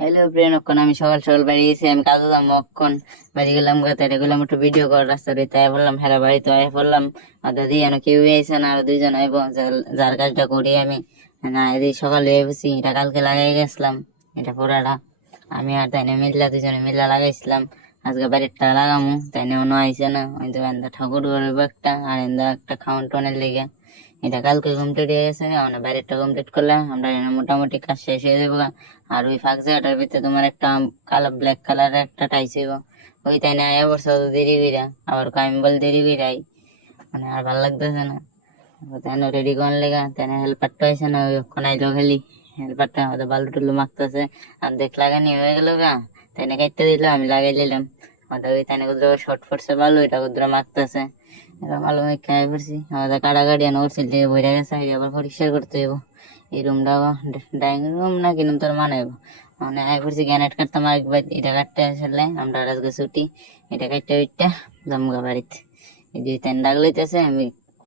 Hello friend, ওখান আমি সকাল সকাল বাড়ি গেছি। আমি কাজে যাবো, অক্ষণ বাড়ি গেলাম তাই গেলাম একটু ভিডিও করার রাস্তাতে, তাই বললাম হ্যাঁ বাড়ি তো আয় বললাম। দাদি এন কেউ আইসে না, আর দুইজন আইব, যার কাজটা করি আমি। না এদিকে সকালে এসেছি, এটা কালকে লাগাই গেছিলাম, এটা পুরাটা আমি আর তাই মিল্লা দুজনে মিল্লা লাগাইছিলাম। আজকে বাড়িটা লাগামু, তাই অন্য আইসে না, ওই তো এন্দা ঠাকুর করবো একটা, আর এন্দা একটা খাওয়ান টনের লেগে। এটা কালকে কমপ্লিট হয়ে গেছে, আমরা বাইরেটা কমপ্লিট করলে আমরা মোটামুটি কাজ শেষ হয়ে যাবো। আর ওই ফাঁক জায়গাটার ভিতরে তোমার একটা কালো ব্ল্যাক কালারের একটা টাইস হইব, ওই তাই না আয়া বছর দেরি কইরা, আবার আমি বল দেরি কইরাই, মানে আর ভালো লাগতেছে না। তাই রেডি করার লেগা তাই হেল্পারটা হয়েছে না, ওই ওখানে আইলো খালি হেল্পারটা হয়তো বালু টুলু মাখতেছে। আর দেখ লাগানি হয়ে গেল গা, তাই না কাটতে দিল, আমি লাগাই দিলাম। আমাদের ওই তাই না কুদ্র শর্ট পড়ছে বালু, এটা কুদ্র মাখতেছে। এবার ভালো খাই পড়ছি, আমাদের কাটাকাটি আনা করছিল বইরা গেছে, আবার পরিষ্কার করতে হইব। এই রুমটা ডাইনিং রুম না কিনুম তোর মানাইব, মানে আই পড়ছি গ্যানেট কাটতাম আরেকবার, এটা কাটতে আসলে আমরা আজকে ছুটি, এটা কাটতে ওইটা জমগা বাড়িতে। এই যে তেন ডাক লইতেছে, আমি